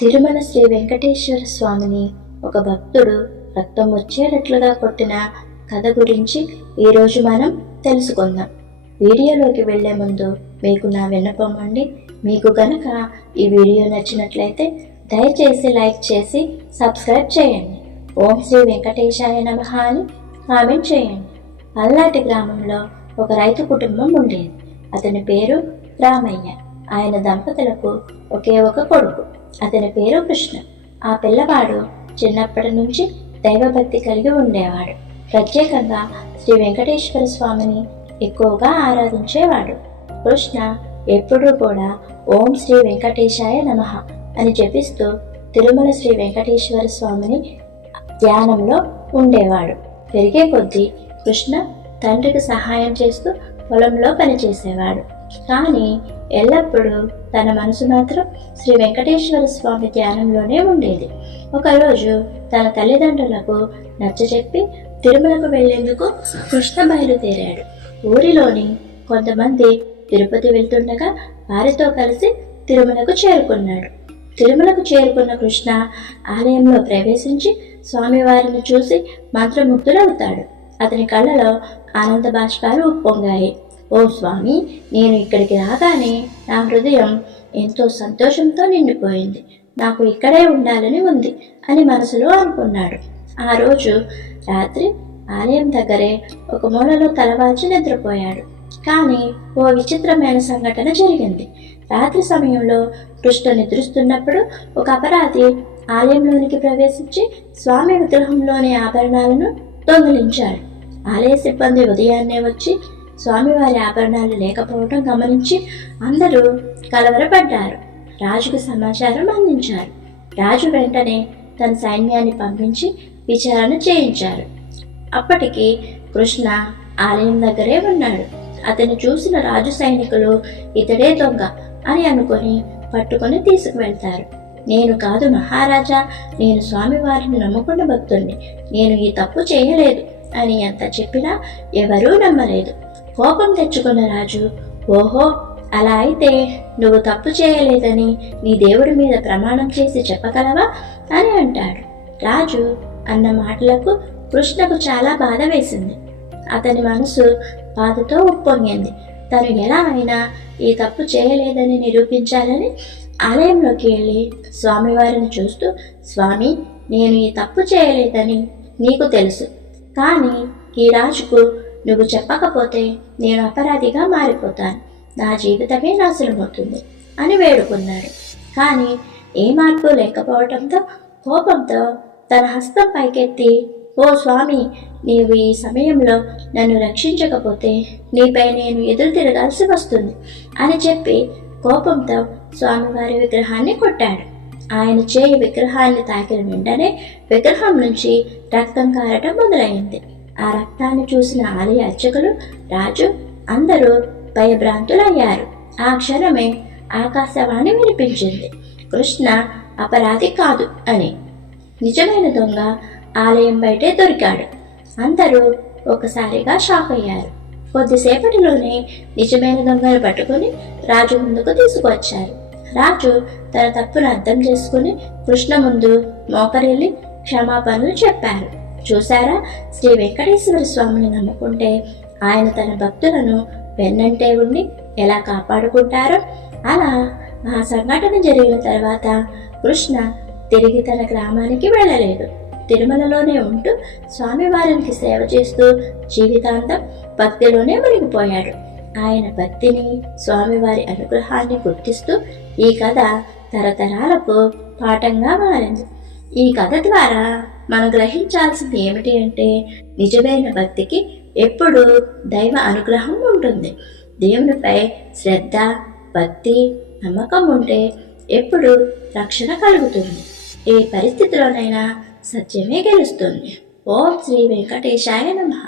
తిరుమల శ్రీ వెంకటేశ్వర స్వామిని ఒక భక్తుడు రక్తం వచ్చేటట్లుగా కొట్టిన కథ గురించి ఈరోజు మనం తెలుసుకుందాం. వీడియోలోకి వెళ్లే ముందు మీకు నా విన్నపం అండి, మీకు కనుక ఈ వీడియో నచ్చినట్లయితే దయచేసి లైక్ చేసి సబ్స్క్రైబ్ చేయండి. ఓం శ్రీ వెంకటేశాయ నమః అని కామెంట్ చేయండి. పల్నాటి గ్రామంలో ఒక రైతు కుటుంబం ఉండేది. అతని పేరు రామయ్య. ఆయన దంపతులకు ఒకే ఒక కొడుకు. అతని పేరు కృష్ణ. ఆ పిల్లవాడు చిన్నప్పటి నుంచి దైవభక్తి కలిగి ఉండేవాడు. ప్రత్యేకంగా శ్రీ వెంకటేశ్వర స్వామిని ఎక్కువగా ఆరాధించేవాడు. కృష్ణ ఎప్పుడూ కూడా ఓం శ్రీ వెంకటేశాయ నమః అని జపిస్తూ తిరుమల శ్రీ వెంకటేశ్వర స్వామిని ధ్యానంలో ఉండేవాడు. పెరిగే కొద్దీ కృష్ణ తండ్రికి సహాయం చేస్తూ పొలంలో పనిచేసేవాడు. కానీ ఎల్లప్పుడూ తన మనసు మాత్రం శ్రీ వెంకటేశ్వర స్వామి ధ్యానంలోనే ఉండేది. ఒకరోజు తన తల్లిదండ్రులకు నచ్చజెప్పి తిరుమలకు వెళ్లేందుకు కృష్ణ బయలుదేరాడు. ఊరిలోని కొంతమంది తిరుపతి వెళ్తుండగా వారితో కలిసి తిరుమలకు చేరుకున్నాడు. తిరుమలకు చేరుకున్న కృష్ణ ఆలయంలో ప్రవేశించి స్వామివారిని చూసి మంత్రముగ్ధుడవుతాడు. అతని కళ్ళలో ఆనంద బాష్పాలు ఉప్పొంగాయి. ఓ స్వామి, నేను ఇక్కడికి రాగానే నా హృదయం ఎంతో సంతోషంతో నిండిపోయింది. నాకు ఇక్కడే ఉండాలని ఉంది అని మనసులో అనుకున్నాడు. ఆ రోజు రాత్రి ఆలయం దగ్గరే ఒక మూలలో తలవాల్చి నిద్రపోయాడు. కానీ ఓ విచిత్రమైన సంఘటన జరిగింది. రాత్రి సమయంలో కృష్ణ నిద్రిస్తున్నప్పుడు ఒక అపరాధి ఆలయంలోనికి ప్రవేశించి స్వామి విగ్రహంలోని ఆభరణాలను దొంగిలించాడు. ఆలయ సిబ్బంది ఉదయాన్నే వచ్చి స్వామివారి ఆభరణాలు లేకపోవడం గమనించి అందరూ కలవరపడ్డారు. రాజుకు సమాచారం అందించారు. రాజు వెంటనే తన సైన్యాన్ని పంపించి విచారణ చేయించారు. అప్పటికి కృష్ణ ఆలయం దగ్గరే ఉన్నాడు. అతన్ని చూసిన రాజు సైనికులు ఇతడే దొంగ అని అనుకొని పట్టుకొని తీసుకువెళ్తారు. నేను కాదు మహారాజా, నేను స్వామివారిని నమ్ముకున్న భక్తుణ్ణి, నేను ఈ తప్పు చేయలేదు అని ఎంత చెప్పినా ఎవరూ నమ్మలేదు. కోపం తెచ్చుకున్న రాజు, ఓహో, అలా అయితే నువ్వు తప్పు చేయలేదని నీ దేవుడి మీద ప్రమాణం చేసి చెప్పగలవా అని అంటాడు. రాజు అన్న మాటలకు కృష్ణకు చాలా బాధ వేసింది. అతని మనసు బాధతో ఉప్పొంగింది. తను ఎలా అయినా ఈ తప్పు చేయలేదని నిరూపించాలని ఆలయంలోకి వెళ్ళి స్వామివారిని చూస్తూ, స్వామి, నేను ఈ తప్పు చేయలేదని నీకు తెలుసు, కానీ ఈ రాజుకు నువ్వు చెప్పకపోతే నేను అపరాధిగా మారిపోతాను, నా జీవితమే నాశనమవుతుంది అని వేడుకున్నాడు. కానీ ఏ మార్పు లేకపోవడంతో కోపంతో తన హస్తం పైకెత్తి, ఓ స్వామి, నీవు ఈ సమయంలో నన్ను రక్షించకపోతే నీపై నేను ఎదురు తిరగాల్సి వస్తుంది అని చెప్పి కోపంతో స్వామివారి విగ్రహాన్ని కొట్టాడు. ఆయన చేయి విగ్రహాన్ని తాకిన వెంటనే విగ్రహం నుంచి రక్తం కారటం మొదలైంది. ఆ రక్తాన్ని చూసిన ఆలయ అర్చకులు, రాజు అందరూ భయభ్రాంతులయ్యారు. ఆ క్షణమే ఆకాశవాణి వినిపించింది, కృష్ణ అపరాధి కాదు అని. నిజమైన దొంగ ఆలయం బయటే దొరికాడు. అందరూ ఒకసారిగా షాక్ అయ్యారు. కొద్దిసేపటిలోనే నిజమైన దొంగను పట్టుకుని రాజు ముందుకు తీసుకువచ్చారు. రాజు తన తప్పును అర్థం చేసుకుని కృష్ణ ముందు మోకరిల్లి క్షమాపణలు చెప్పారు. చూసారా, శ్రీ వెంకటేశ్వర స్వామిని నమ్ముకుంటే ఆయన తన భక్తులను వెన్నంటే ఉండి ఎలా కాపాడుకుంటారో, అలా ఆ సంఘటన జరిగిన తర్వాత కృష్ణ తిరిగి తన గ్రామానికి వెళ్ళలేదు. తిరుమలలోనే ఉంటూ స్వామివారికి సేవ చేస్తూ జీవితాంతం భక్తిలోనే మునిగిపోయాడు. ఆయన భక్తిని, స్వామివారి అనుగ్రహాన్ని గుర్తిస్తూ ఈ కథ తరతరాలకు పాఠంగా మారింది. ఈ కథ ద్వారా మనం గ్రహించాల్సింది ఏమిటి అంటే, నిజమైన భక్తికి ఎప్పుడూ దైవ అనుగ్రహం ఉంటుంది. దేవునిపై శ్రద్ధ, భక్తి, నమ్మకం ఉంటే ఎప్పుడు రక్షణ కలుగుతుంది. ఏ పరిస్థితిలోనైనా సత్యమే గెలుస్తుంది. ఓం శ్రీ వెంకటేశాయ నమః.